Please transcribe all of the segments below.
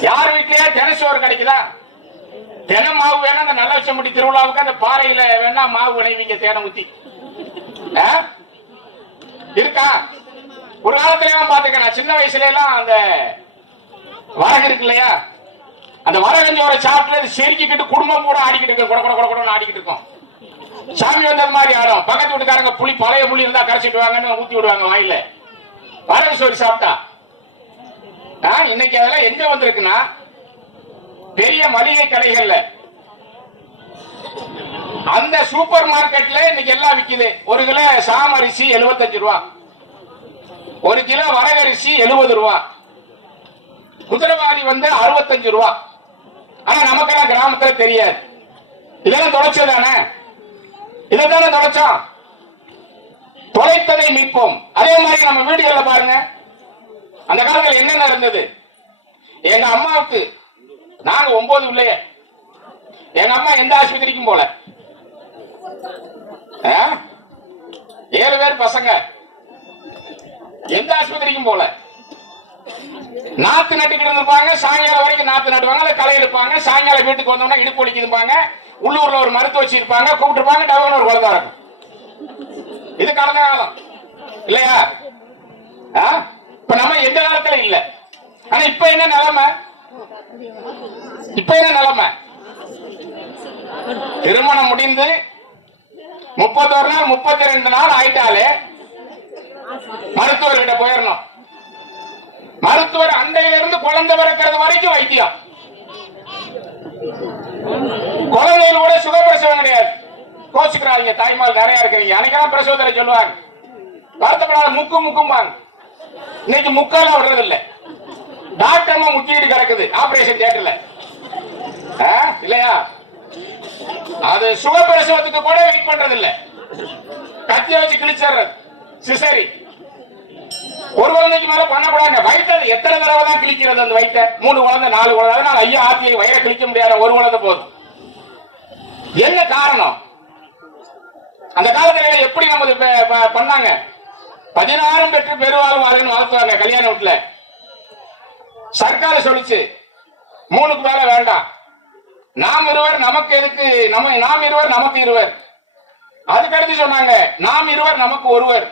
யார் வீட்லயா? தினசோறு கிடைக்குதா? தினம் மாவு வேணா அந்த நல்ல விஷயம்பட்டி திருவிழாவுக்கு அந்த பாறையில வேணா மாவு விளைவிங்க தேனை ஊத்தி. ஆ? இருக்கா? ஒரு காலத்துல எல்லாம் பாத்துக்க நான் சின்ன வயசுல எல்லாம் அந்த வரகு இருக்கு இல்லையா? அந்த வரகஞ்சோரை சாப்பிட்டு அது செருக்கிக்கிட்டு குடும்பம் கூட ஆடிக்கிட்டு இருக்கு. குட குட குட குடன்னு ஆடிக்கிட்டு இருக்கோம். சாமி வந்தது மாதிரி ஆடும். பக்கத்து வீட்டுக்காரங்க புளி பழைய புளி இருந்தா கரைச்சிட்டு வாங்கன்னு ஊத்தி விடுவாங்க வாயில. வரகு சோறு சாப்பிட்டா? இன்னைக்கு அதெல்லாம் எங்க வந்திருக்குன்னா பெரிய மளிகை கடைகள்ல. அந்த சூப்பர் மார்க்கெட்ல இன்னைக்கு எல்லாம் விக்குது. ஒரு கிலோ சாமரிசி எழுபத்தஞ்சு ரூபா. ஒரு கிலோ வரகரிசி எழுபது ரூபா. குதிரைவாரி வந்து 65 ரூபா. ஆனா நமக்கெல்லாம் கிராமத்துல தெரியாது. இதெல்லாம் தொலைச்சதானே தானே? தொலைச்சோம்? தொலைத்ததை நிற்போம் அதே மாதிரி நம்ம வீடுகள்ல பாருங்க. அந்த காலத்தில் என்னென்ன இருந்தது? எங்க அம்மாவுக்கு நாங்க ஒன்பது பிள்ளைய எங்க அம்மா எந்த ஆஸ்பத்திரிக்கும் போல? ஆ? ஏழு பேர் பசங்க. எந்த ஆஸ்பத்திரிக்கும் போல? நாத்து நட்டுக்கிட்டு இருந்திருப்பாங்க சாயங்காலம் வரைக்கும் நாத்து நட்டுவாங்க அல்லது களை எடுப்பாங்க சாயங்காலம் வீட்டுக்கு வந்தோம்னா இடுப்பு வலிக்குதுப்பாங்க உள்ளூர்ல ஒரு மருத்துவ வச்சிருப்பாங்க கூப்பிட்டுருப்பாங்க டவுன் ஒரு குழந்தை இருக்கும் இது கடந்த காலம். இல்லையா? ஆ? இப்ப நம்ம எந்த காலத்துல இல்ல? ஆனா இப்ப என்ன நிலைமை? இப்ப என்ன நிலைமை? திருமணம் முடிந்து முப்பத்தோரு நாள் முப்பத்தி ரெண்டு நாள் ஆயிட்டாலே மருத்துவர்கிட்ட போயிடணும் மருத்துவர் அண்டையில இருந்து குழந்தை பிறக்கிறது வரைக்கும் வைத்தியம். குழந்தைகள் கூட சுகப்பிரசவம் கிடையாது. கோச்சுக்கிறாங்க தாய்மார் நிறைய இருக்கிறீங்க. அன்னைக்கெல்லாம் பிரசவத்துல சொல்லுவாங்க. வருத்தப்படாத முக்கு முக்கும்பாங்க. இன்னைக்கு முக்கால விடுறது இல்ல டாக்டர்மா முக்கிட்டு கிடக்குது ஆபரேஷன் தியேட்டர்ல ஆ? இல்லையா? அது சுகப்பிரசவத்துக்கு கூட வெயிட் பண்றது இல்ல கத்திய வச்சு கிழிச்சிடுறது. சிசரி. ஒரு குழந்தைக்கு மேல பண்ணக்கூடாது வயிற்று எத்தனை தடவை தான் கிழிக்கிறது அந்த வயிற்ற மூணு குழந்தை நாலு குழந்தை. அதனால ஐயா ஆத்தியை வயிறை கிழிக்க முடியாத ஒரு குழந்தை போதும். என்ன காரணம்? அந்த காலத்துல எப்படி நம்ம பண்ணாங்க? பதினாறும் பெற்று பெருவாழ் வாழ்ன்னு வளர்த்துவாங்க கல்யாண வீட்டுல. சர்க்கார சொல்லுச்சு மூணுக்கு மேல வேண்டாம். நாம் இருவர் நமக்கு எதுக்கு நம்ம நாம் இருவர் நமக்கு இருவர். அதுக்கடுத்து சொன்னாங்க நாம் இருவர் நமக்கு ஒருவர்.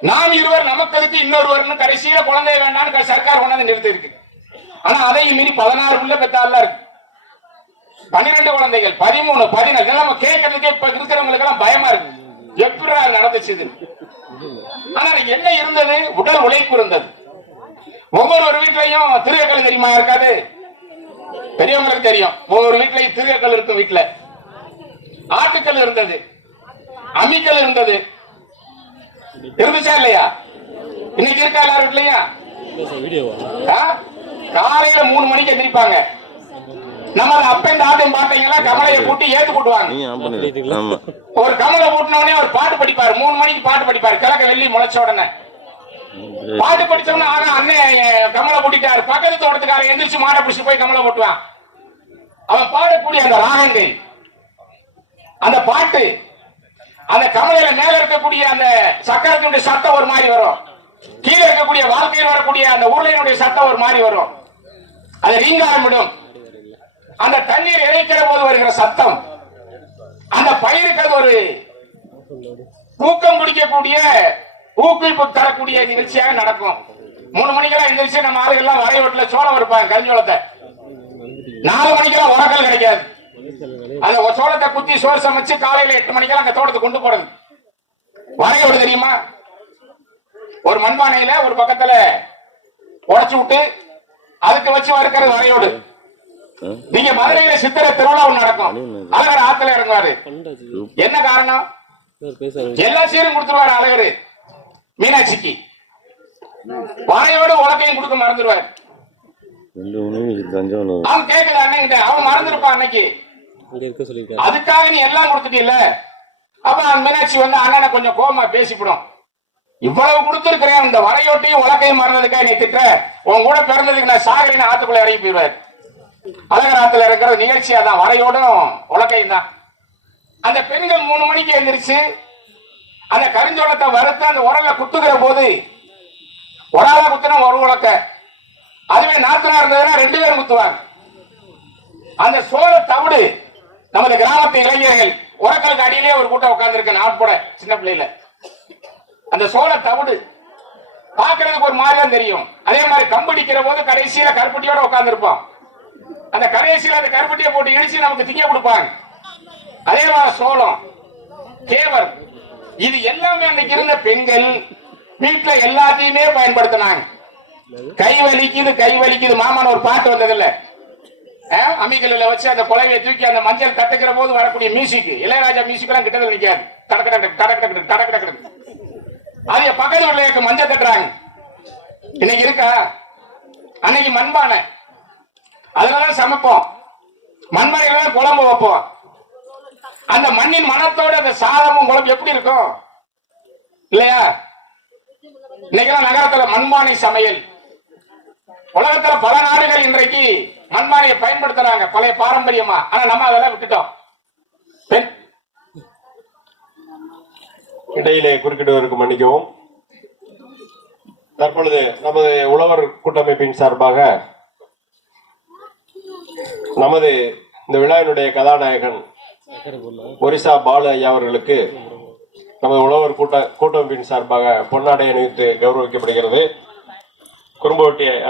நாம் இருவர் நமக்கு எதுக்கு இன்னொருவர்னு கடைசியில குழந்தை வேண்டாம்னு சர்க்கார் கொண்டாந்து நிறுத்தி இருக்கு ஆனா அதையும் மீறி பதினாறு உள்ள பெத்தாலாம் இருக்கு. பன்னிரெண்டு குழந்தைகள் பதிமூணு பதினாலு நம்ம கேட்கறதுக்கே இப்ப இருக்கிறவங்களுக்கு எல்லாம் பயமா இருக்கு. எப்படி நடந்துச்சு இது? ஆனா அதுக்கு என்ன இருந்தது? உடல் உழைப்பு இருந்தது. ஒவ்வொரு ஒரு வீட்லயும் திருகக்கல் தெரியுமா? இருக்காது. பெரியவங்களுக்கு தெரியும். ஒவ்வொரு வீட்லயும் திருகக்கல் இருக்கும் வீட்ல. ஆட்டுக்கல் இருந்தது. அம்மிக்கல் இருந்தது. இருந்துச்சா இல்லையா? இன்னைக்கு இருக்கா எல்லாரும் வீட்லயா? காலையில மூணு மணிக்கு எந்திரிப்பாங்க. நம்ம அப்பன் தாத்தையும் பாத்தீங்கன்னா கமலையை கூட்டி ஏத்து ஆமா. ஒரு கமலை கூட்டின உடனே ஒரு பாட்டு படிப்பாரு. மூணு மணிக்கு பாட்டு படிப்பாரு. கிழக்க வெள்ளி முளைச்ச உடனே. பாட்டு படிச்சோம்னா ஆனா அண்ணன் கமலை கூட்டிட்டாரு பக்கத்து தோட்டத்துக்காரன் எந்திரிச்சு மாடை பிடிச்சு போய் கமலை போட்டுவான் அவன் பாடக்கூடிய அந்த ராகங்கள் அந்த பாட்டு அந்த கமலையில மேல இருக்கக்கூடிய அந்த சக்கரத்தினுடைய சத்தம் ஒரு மாதிரி வரும். கீழே இருக்கக்கூடிய வாழ்க்கையில் வரக்கூடிய அந்த உருளையினுடைய சத்தம் ஒரு மாதிரி வரும். அது ரீங்காரம் விடும். அந்த தண்ணீர் இறைக்கிற போது வருகிற சத்தம் அந்த பயிருக்கு அது ஒரு ஊக்கம் குடிக்கக்கூடிய ஊக்குவிப்பு தரக்கூடிய நிகழ்ச்சியாக நடக்கும். மூணு மணிக்கெல்லாம் எந்திரிச்சு நம்ம ஆளுகள்லாம் வரை வீட்டுல சோளம் இருப்பாங்க கரிஞ்சோளத்தை நாலு மணிக்கெல்லாம் உரக்கல் கிடைக்காது. அந்த ஒரு சோளத்தை குத்தி சோறு சமைச்சு காலையில எட்டு மணிக்கெல்லாம் அந்த தோட்டத்தை கொண்டு போறது. வரையோடு தெரியுமா? ஒரு மண்பானையில ஒரு பக்கத்துல உடைச்சு விட்டு அதுக்கு வச்சு வறுக்கிறது வரையோடு நீங்க மதுரையில சித்திரை திருவிழா ஒண்ணு நடக்கும் அழகர் ஆத்துல இறங்குவாரு. என்ன காரணம்? எல்லா சீரும் கொடுத்துருவாரு அழகரு. மீனாட்சிக்கு. வரையோடு உலக்கையும் கொடுக்க மறந்துடுவாரு. அவன் கேக்குது அன்னைங்கிட்ட அவன் மறந்துருப்பான் அன்னைக்கு. அதுக்காக நீ எல்லாம் கொடுத்துட்டீல்ல? அப்ப மீனாட்சி வந்து அண்ணனை கொஞ்சம் கோமா பேசிவிடும் இவ்வளவு கொடுத்திருக்கிறேன் இந்த வரையோட்டையும் உலக்கையும் மறந்ததுக்காக நீ திட்ட உன் கூட பிறந்ததுக்கு நான் சாகரின்னு ஆத்துக்குள்ள இறங்கி போயிடுவார் அழகர் இருக்கிற நிகழ்ச்சி அதான். வரையோடும் உலக்கையும் தான். அந்த பெண்கள் மூணு மணிக்கு எழுந்திரிச்சு அந்த கருஞ்சோளத்தை வறுத்து அந்த உரல்ல குத்துக்கிற போது ஒரு ஆளா குத்துனா ஒரு உலக்க. அதுவே நாத்தனா இருந்ததுன்னா ரெண்டு பேரும் குத்துவாங்க. அந்த சோழ தவிடு நமது கிராமத்து இளைஞர்கள் உரக்கலுக்கு அடியிலே ஒரு கூட்டம் உட்கார்ந்துருக்கு நான் கூட சின்ன பிள்ளையில. அந்த சோழ தவிடு பாக்குறதுக்கு ஒரு மாதிரியா தெரியும். அதே மாதிரி கம்படிக்கிற போது கடைசியில கருப்பட்டியோட உட்காந்துருப்பான் அந்த கடைசியில் அந்த கருப்பட்டியை போட்டு இடிச்சு நமக்கு திங்க கொடுப்பாங்க. அதே மாதிரி சோளம் கேவர். இது எல்லாமே அன்னைக்கு இருந்த பெண்கள் வீட்டுல எல்லாத்தையுமே பயன்படுத்தினாங்க. கை வலிக்குது கை வலிக்குது. மாமான் ஒரு பாட்டு வந்தது இல்ல அம்மிக்கல்ல வச்சு அந்த குழவையை தூக்கி அந்த மஞ்சள் தட்டுக்கிற போது வரக்கூடிய மியூசிக் இளையராஜா மியூசிக் எல்லாம் கிட்டதில் நிக்காது. கடக்க கடக்க கடக்க கடக்க கடக்க அது பக்கத்து வீட்டுல மஞ்சள் தட்டுறாங்க. இன்னைக்கு இருக்கா? அன்னைக்கு மண்பானை. அதுலதான் சமைப்போம். மண்பானையில தான் குழம்பு வைப்போம். அந்த மண்ணின் மனத்தோட அந்த சாதமும் குழம்பு எப்படி இருக்கும்? இல்லையா? இன்னைக்கெல்லாம் நகரத்துல மண்பானை சமையல். உலகத்துல பல நாடுகள் இன்றைக்கு மண்பானையை பயன்படுத்துறாங்க. பழைய பாரம்பரியமா. ஆனா நம்ம அதெல்லாம் விட்டுட்டோம். பெண். இடையிலே குறுக்கிடுவதற்கு மன்னிக்கவும். தற்பொழுது நமது உழவர் கூட்டமைப்பின் சார்பாக நமது இந்த விழாவினுடைய கதாநாயகன் ஒரிசா பாலு ஐயா அவர்களுக்கு நமது உழவர் கூட்ட கூட்டமைப்பின் சார்பாக பொன்னாடை அணிவித்து கௌரவிக்கப்படுகிறது. குறும்பவட்டி